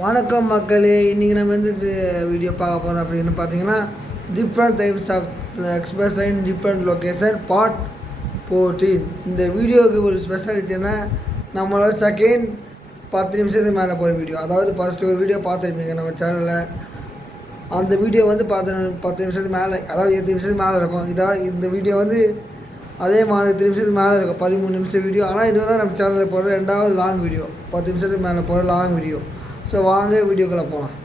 வணக்கம் மக்களே, இன்றைக்கி நம்ம வந்து வீடியோ பார்க்க போகிறோம் அப்படின்னு பார்த்தீங்கன்னா different types of express line different location part 14. இந்த வீடியோவுக்கு ஒரு ஸ்பெஷாலிட்டின்னா நம்மளோட செகண்ட் 10 நிமிஷத்துக்கு மேலே போகிற வீடியோ. அதாவது ஃபஸ்ட்டு ஒரு வீடியோ பார்த்துருப்பீங்க நம்ம சேனலில். அந்த வீடியோ வந்து 10 நிமிஷத்துக்கு மேலே, அதாவது 8 நிமிஷத்துக்கு மேலே இருக்கும். இந்த வீடியோ வந்து அதே மாதிரி 10 நிமிஷத்துக்கு மேலே இருக்கும், 13 நிமிஷம் வீடியோ. ஆனால் இது தான் நம்ம சேனலில் போகிற 2வது லாங் வீடியோ, 10 நிமிஷத்துக்கு மேலே போகிற லாங் வீடியோ. ஸோ வாங்க வீடியோக்குள்ளே போகலாம்.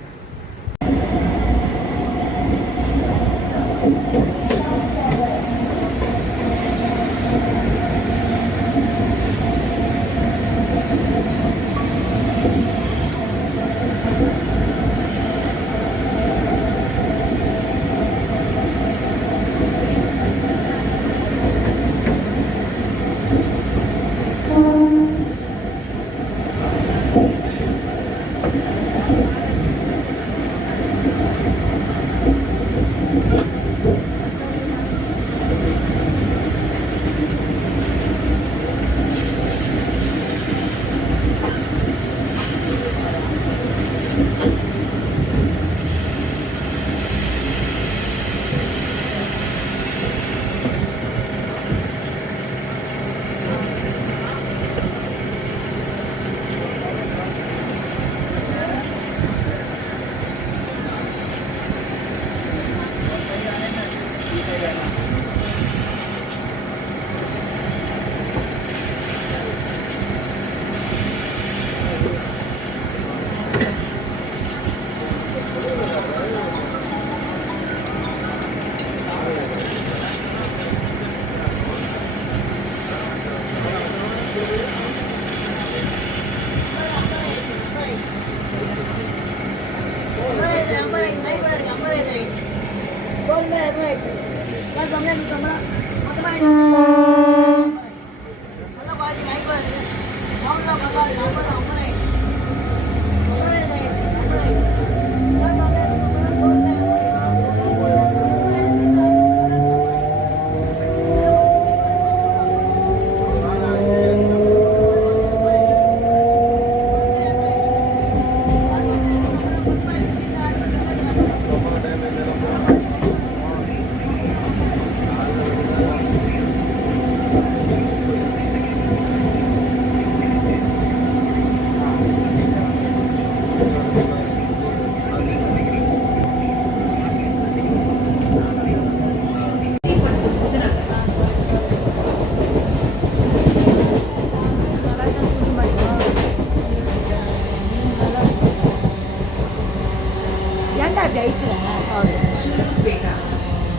सुलूरपेटा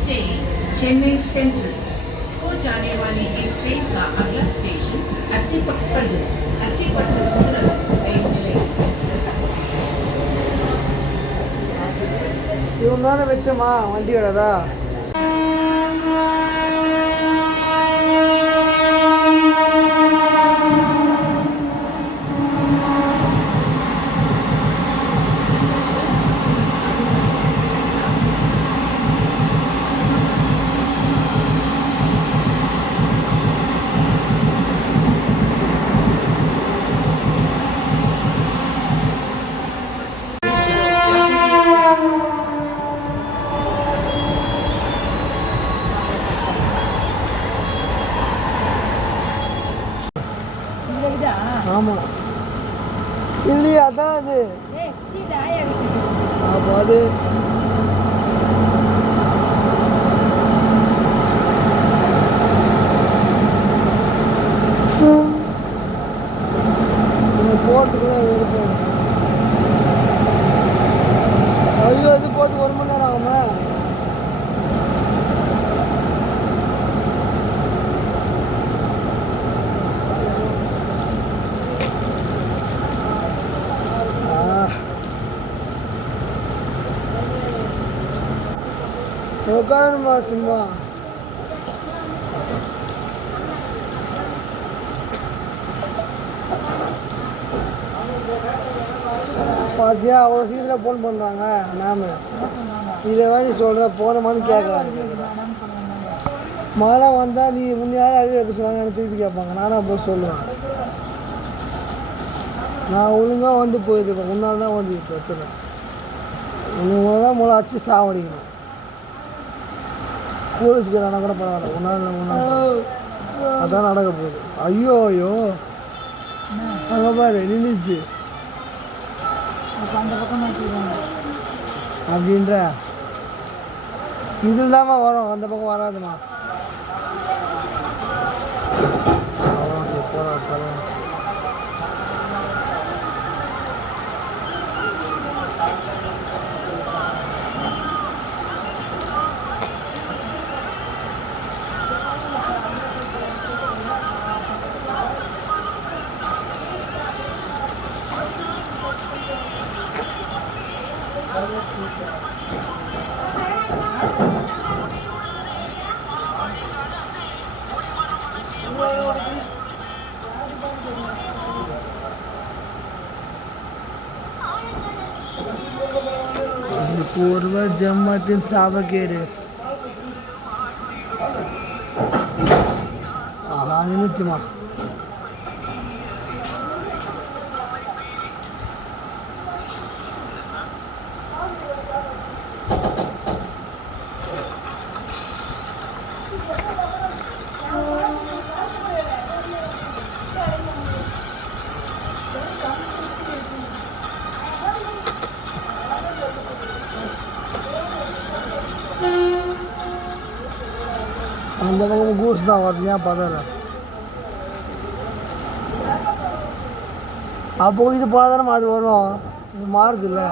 से चेन्नई सेंट्रल को जाने वाली इस ट्रेन का अगला स्टेशन अत्तिपट्टू ट्रेन मिलेगी. இவன் தானே வச்சமா வண்டி வரதா? ஆமாம் இல்லையா? அதான் அது. அப்போ அது போகிறதுக்குள்ள இருக்கும். ஐயோ, அது போகிறது 1 மணி நேரம் ஆகுமா? உட்காருமா சும்மா. பார்த்தியா, அவ்வளோ சீக்கிரம் ஃபோன் பண்ணுறாங்க. மேம் இதை வேறு சொல்கிற போனமான்னு கேட்குறாங்க. மழை வந்தால் நீ முன்னே யாரும் அழுகி வைக்க சொல்லுவாங்க, எனக்கு திருப்பி கேட்பாங்க. நானும் அப்போ சொல்லுவேன். நான் ஒழுங்காக வந்து போயிருக்கேன், உன்னால் தான் வந்து பிரச்சனை. உன்னை தான் மூளை அடிச்சு சாவடிக்கணும். போலீஸ்காரனா கூட பரவாயில்ல, உன்னால் அதான் நடக்க போகுது. ஐயோ ஐயோ அங்கே பாரு நின்றுச்சு அந்த பக்கம் மாற்றிடுவாங்க அப்படின்ற இதில் தாம்மா வரும், அந்த பக்கம் வராதுமா. पूर्व जम्मतिन साबकेरे आहा निनुचमा அந்த பக்கம் கூட்ஸ் தான் வருது, ஏன் பதற அப்போ இது போதானமா அது வரும், இது மாறுது இல்லை.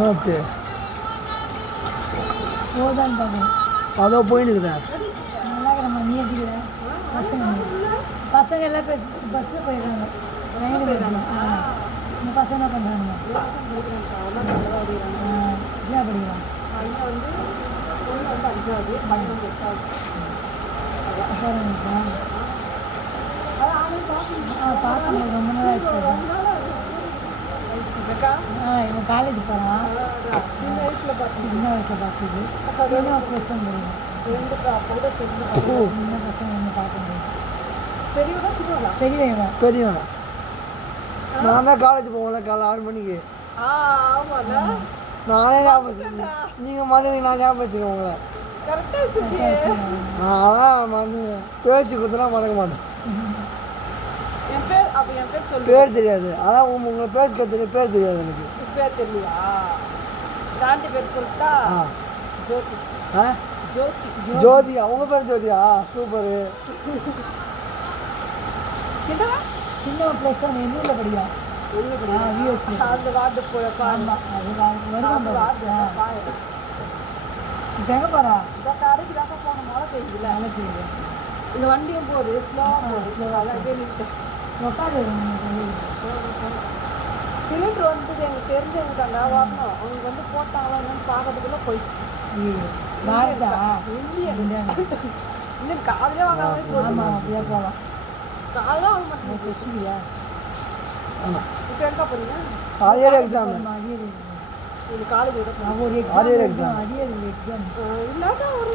என்னாச்சு போதான் பார்க்கணும். அதோ போயின்னுக்குதா நல்லா நம்ம நீட்டிக்கல பசங்க எல்லாம் பஸ்ஸில் போயிடுறாங்க, ட்ரெயினில் போயிடுறாங்க. இந்த பசங்க என்ன பண்ணுறாங்க? என்ன படிக்கிறான்? பார்க்கணும், ரொம்ப நாள் ஆச்சு. இவன் காலேஜ் போகிறான், சின்ன வயசில் பார்த்துது சின்ன ப்ளஸ் ஒன் முடியும். சின்ன பசங்க ஒன்று பார்க்க முடியும். பெரியவன் பெரியவன் நான் தான் காலேஜ் போவேன்ல காலைல 6 மணிக்கு. நானே ஞாபகம், நீங்கள் மதியம் நான் ஞாபகம் வச்சுக்கேன் உங்களை. நான்லாம் வந்து பேச்சு கொடுத்தனா மறக்க மாட்டேன். பேர் தெரியாது, அதான் உங்களை பேச தெரியாது, பேர் தெரியாது எனக்கு. பேர் தெரியலையா? தாண்டி பேர் சொல்லிட்டா ஜோதி. ஜோதி ஜோதி, அவங்க பேர் ஜோதியா? சூப்பரு. சின்ன ப்ளஸ் ஒன் எண்ணூரில் படிக்கும். அந்த வார்டு ஆமாம், அது வருவாங்க. இப்போ எங்கே போகிறா? இந்த கடைக்கு தாக்க போன மழை பெய்யுதுல, மழை பெய்யுது. இந்த வண்டியும் போகுது, ஸ்லோவாக போகுது. அங்கே நின்று உட்காந்து சிலிண்டர் வந்துட்டு எங்களுக்கு தெரிஞ்சவங்க தாங்க வரணும். அவங்க வந்து போட்டாங்களா என்னன்னு பார்க்கறதுக்குள்ள போயிடுச்சு. இன்னும் காலையிலே வாங்காம போகலாம். அப்படியே போகலாம், காலையில் வாங்க மாட்டேன். வச்சுக்கியா? ஆமாம். இப்போ எங்கே போகிறீங்க? Arrear exam. இது காலேஜ் விட அரியர் எக்ஸாம். அரியர் எக்ஸாம் இல்லாத ஒரு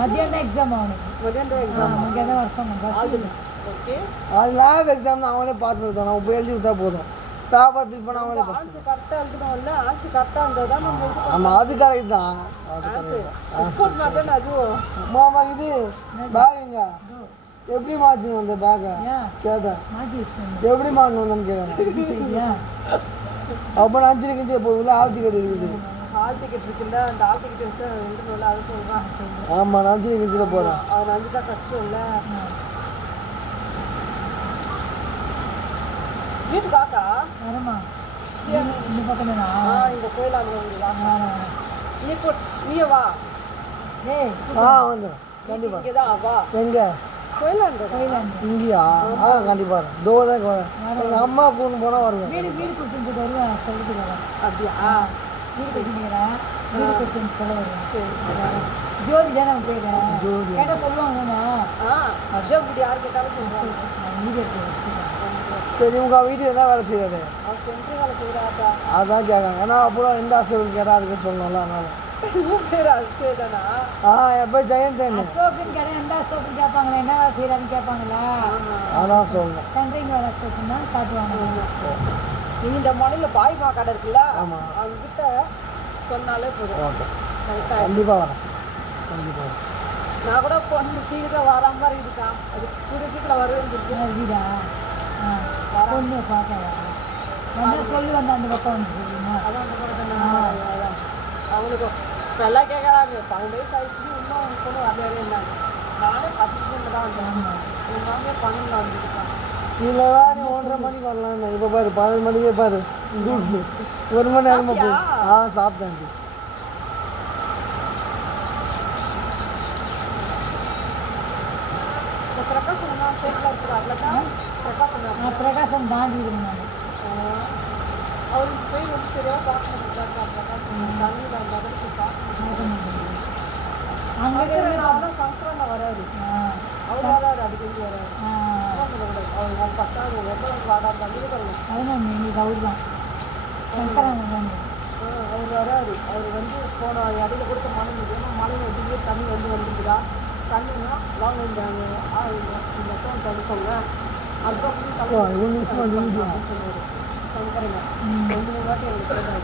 மத்தியானம் எக்ஸாம் அவனுக்கு. மத்தியானம் எக்ஸாம் மத்தியானம் வருஷம். ஓகே, அது லேப் எக்ஸாம் தான், அவங்களே பாஸ் பண்ணிவிட்டாங்க. அவங்க போய் எழுதி கொடுத்தா போதும், பேப்பர் ஃபில் பண்ண அவங்களே பாஸ். ஆன்சர் கரெக்டாக எழுதணும்ல, ஆன்சர் கரெக்டாக இருந்தால் தான் நம்ம இது. ஆமாம், அது கரெக்ட் தான். அது ஸ்கூல் மாதிரி தானே அதுவும். மாமா இது பேகுங்க எப்படி மாற்றணும் அந்த பேக்கை கேட்டேன். மாற்றி வச்சுக்கோங்க. எப்படி மாற்றணும் வந்தேன்னு கேட்குறேன். அப்போ நான் 5 கிஞ்சி இப்போ உள்ள ஆள் டிக்கெட் இருக்குது. ஹால் டிக்கெட் இருக்குல்ல, அந்த ஹால் டிக்கெட் வச்சு எழுதணும்ல, அது சொல்கிறான். ஆமாம், நான் 5 கிஞ்சியில் போகிறேன். அவன் 5 தான் கஷ்டம் இல்லை. வீட்டு காக்கா வரமா இந்த பக்கம் தானா? இந்த கோயிலாங்க நீயே வா. ஏய் வந்து கண்டிப்பாக இங்கே தான் வா. எங்கே? கோயிலாங்க. கோயிலாங்க இங்கேயா? கண்டிப்பாக தோ தான் எங்கள் அம்மா கூண்டு போனால் வருவேன். வீடு வீடு கொடுத்துட்டு வருவேன், சொல்லிட்டு வரேன். அப்படியா? வீடு கட்டிக்கிறேன். வீடு கட்டுன்னு சொல்ல வருவேன். ஜோதி தானே அவன் பேர். ஜோதி. கேட்டால் சொல்லுவாங்க தானே. அசோக் கிட்ட யார் கேட்டாலும் சொல்லுவாங்க. வீடு கட்டி வச்சுருக்கேன். சரி உங்கள் வீட்டில் என்ன வேலை செய்யாது? அவன் சென்று வேலை செய்கிறாப்பா. அதான் கேட்காங்க. ஏன்னா அப்புறம் எந்த அசோக் கேட்டால் அதுக்கு சொல்லணும்ல அதனால. உன் பேர் அசோக் தானா? எப்போ ஜெயந்தன். அசோக்குன்னு கேட்டால் எந்த அசோக்குன்னு கேட்பாங்களா, என்ன வேலை செய்கிறான்னு கேட்பாங்களா? அதான் சொல்லணும். சென்ட்ரிங் வேலை அசோக்குன்னு தான் காட்டுவாங்க. இந்த மாநில பாய்மா கடை இருக்குல்ல, ஆமாம். அவங்ககிட்ட சொன்னாலே போதும். ஓகே கரெக்டாக. கண்டிப்பாக வரேன். கண்டிப்பாக வரேன். நான் கூட பொண்ணு சீக்கிரம் வர மாதிரி இருக்கான். அது குடிச்சிட்டில் வருவேன்னு சொல்லிட்டு. என்ன வீடா? பொண்ணு பார்க்கவா? வந்து சொல்லி வந்த அந்த பக்கம் வந்து சொல்லுமா? அதான் அந்த பக்கத்துல அதான். அவங்களுக்கு நல்லா கேட்கறாங்க. 12 வயசு ஆயிடுச்சு, இன்னும் அவங்க பொண்ணு வரவே இருந்தாங்க. நானே 10 நிமிஷம் தான் வந்தேன். எங்கள் மாமியார் 12 வந்துருக்காங்க. இதில் தான் நீ 1:30 மணிக்கு வரலான்னு. இப்போ பாரு 12 மணிக்கே பாரு ஜூஸ் 1 மணி நேரமாக போகுது. சாப்பிட்டேன். இந்த பிரகாசம் தான் சைட்டில் இருக்கிற அதில் தான் பிரகாசம் தான். பிரகாசம் தாண்டி நான் அவருக்கு போய் ரொம்ப சரியாக பார்க்க முடியாது. பிரகாசம் தண்ணியில் அந்த அளவுக்கு பார்க்க அங்கே அவரும் சங்கரனை வராது. அவர் வராது, அடிக்கடி வராது. அவங்க பத்தாவது எவ்வளோ வாடாது தண்ணி வரணும். அதுதான் எங்களுக்கு அவர் தான் சங்கராங்க வந்து அவர் வராது. அவர் வந்து போன இடையில கொடுத்த மழை முடியும். மழை வந்து தண்ணி வந்துருக்குதா? தண்ணினா வாங்க இந்த ஃபோன் தடுக்கோங்க. அதுக்கப்புறம் சொல்லுவார் சங்கரங்க 2 வாட்டி எங்களுக்கு கேட்டாரு.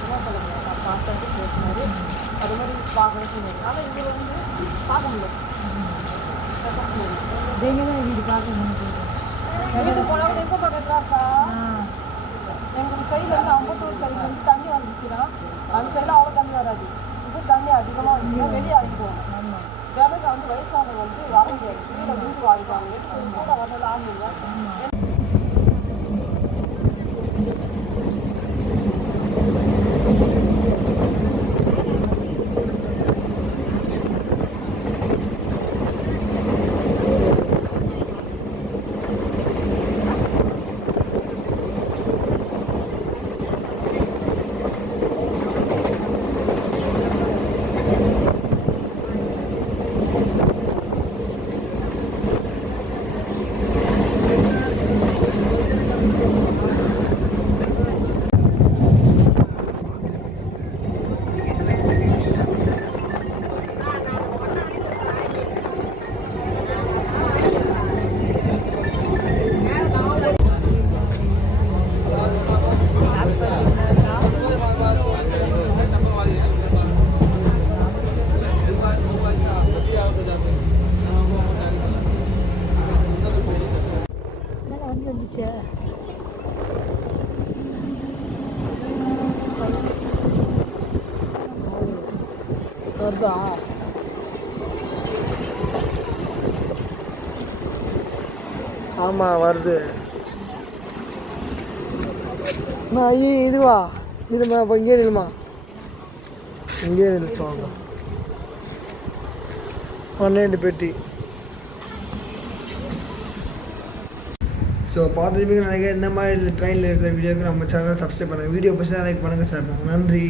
சும்மா சொல்லுங்க பார்த்துட்டு பேசினாரு. அது மாதிரி பார்க்கணும்னு சொன்னார். ஆனால் இதில் வந்து பார்க்க முடியாது. டெய்லி தான் வீடு பார்க்கணும். வீட்டு போனவங்க எங்கே பக்கத்துலாக்கா எங்கள் சைடில் வந்து அம்பத்தூர் சைடில் வந்து தண்ணி வந்துச்சுன்னா அந்த சைடில் அவ்வளோ தண்ணி வராது. இது தண்ணி அதிகமாக வந்துச்சுன்னா வெளியே அடிக்குவாங்க. ஜனங்க வந்து வயசானவங்க வந்து வர முடியாது. வீட்டில் வீட்டு வாழ்வாங்க. கூட வரல ஆகுங்க. வந்துச்சு. வருதா? ஆமாம் வருது. நான் இதுவா இதுமா இப்போ இங்கே இல்லைம்மா, இங்கே இல்லை சொல்லுங்க. 12 பெட்டி. ஸோ பார்த்துருப்பீங்க நினைக்கிறேன். இந்த மாதிரி ட்ரெயினில் எடுத்த வீடியோக்கு நம்ம சேனலை சப்ஸ்கிரைப் பண்ணுங்கள். வீடியோ பிடிச்சா லைக் பண்ணுங்கள் சார். நன்றி.